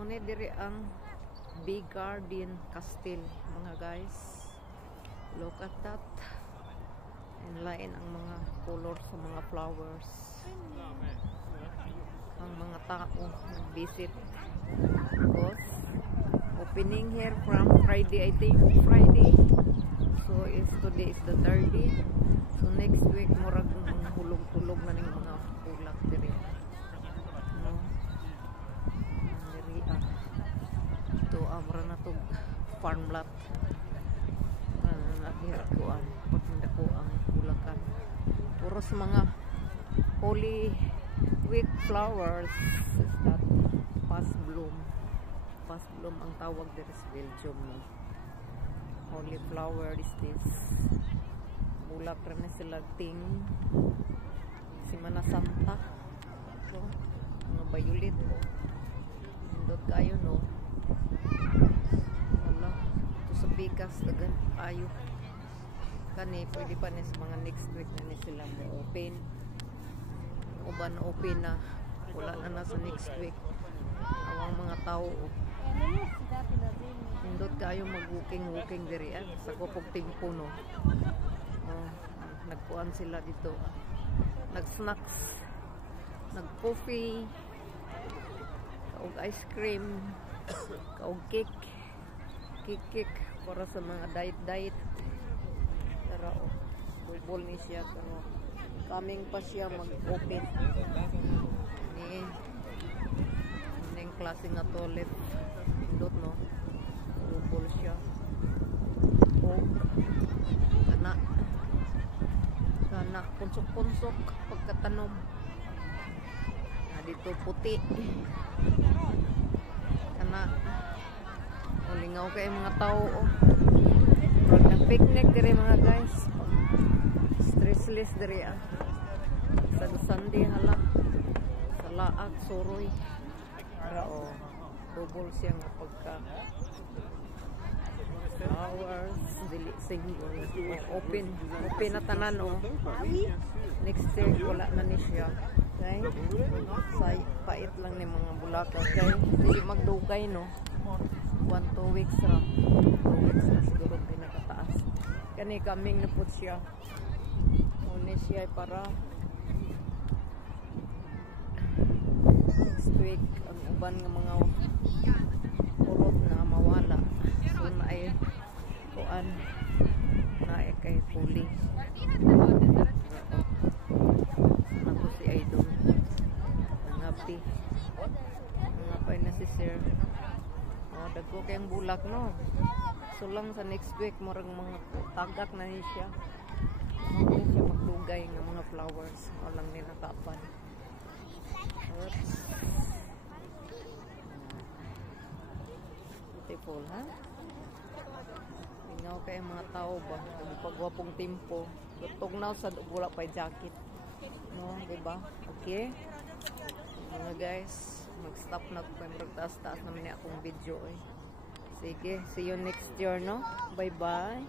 Muna diri ang Big Garden Castle, mga guys. Look at that. And lain ang mga color sa mga flowers. Ang mga tao nag-visit. Because opening here from Friday, I think. Friday. So today is the 30th. So next week murag hulog-hulog na ning mga bulak diri. No. Diri ito amra na to farm lot. Naghirap ko ko ang bulakan. Puros mga holy week flowers is that past bloom. Past bloom ang tawag diri sa Belgium, no? Holy flower is this. Bulak rin sila ting Semana Santa. So, mga violet. Hindot kayo, no? Wala. Ito sa Pikas, dagan ayo. Kani, pwede pa sa mga next week na sila mo open. Uban na open na. Wala na sa next week. Awang mga tao. Hindot kayo mag-walking diri sa Kopog Timpo, no? Nagkuhan sila dito. Nag-snacks. Nag-coffee. Kaog ice cream. Kaog cake. Cake para sa mga diet. Pero bulbol ni siya. Pero coming pa siya mag-open. Ini yung klase nga toilet. Hindot, no? Bulbol siya. Kana punsok-punsok pagkatanom. Dito puti. Kana ulingaw kay mga tao. Pag nag-picnic diri, mga guys. Stressless diri sa Sunday hala. Sa laag suroy. Para double siya nga pagka flowers, dili single. Open na tanan, next year wala na ni siya. Okay? Pait lang ni mga bulak. Okay? Dili magdugay, no? 1-2 weeks ra. 2 weeks na siguro pinakataas. Kani kaming na po siya. Muna siya para next week ang uban nga mga purot na mawala. So na ay kuan na ay kay puli. Ako si Idol. Ang happy. Ang apay na si Sir. Dagko kayong bulak, no? So lang sa next week murag mga tagak na ni siya. Hindi siya magdugay ng mga flowers. Walang ninatapan. Oops. Beautiful, ha? Ingaw kayo mga tao ba? Pagwapong timpo. Tugnaw sa wala pa jacket. No, diba? Okay? Mga guys, mag-stop na ko. Magtaas-taas naman niya akong video, eh. Sige, see you next year, no? Bye-bye.